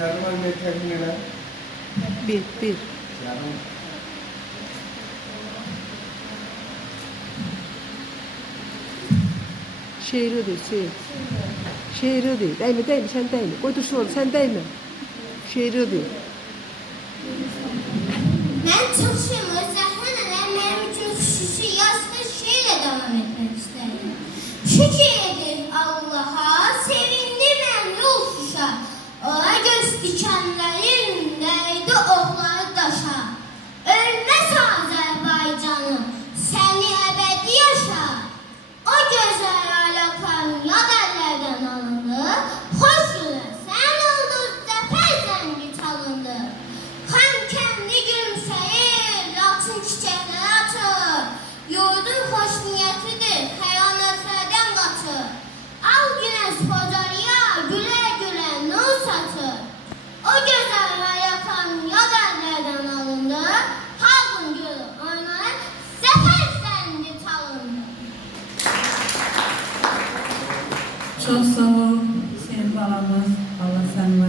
Yardım almaya kendine. Bir. Yardım. Şehir ödey, şehir. Şehir ödey. Değme, sen değme. Koy dursun onu, sen değme. Şehir ödey. Ben çalışıyorum. Özellikle benim için şu yaşlı şeyle devam etmek isterim. Şükür Allah'a, sevindi ben yolsuşa. Ola göz dikenlerin değdi oğları daşa. Ölmez Azerbaycanım, seni ebedi yaşa. O güzel alakam yad ellerden alındı. Hoş güle sen oldun, zafer zengi çalındı. Hem kendi gülümseyir, lakin çiçekler atır. Yurdun hoş niyetidir, xəyanətlərdən qaçır. Al güneş pocarıya, güle güle nur satır. O güzel ve yakan yad ellerden alındı. Halkın gülü oynayıp, zafer zengi çalındı. Çok sağ ol sevgili ablamız. Allah seni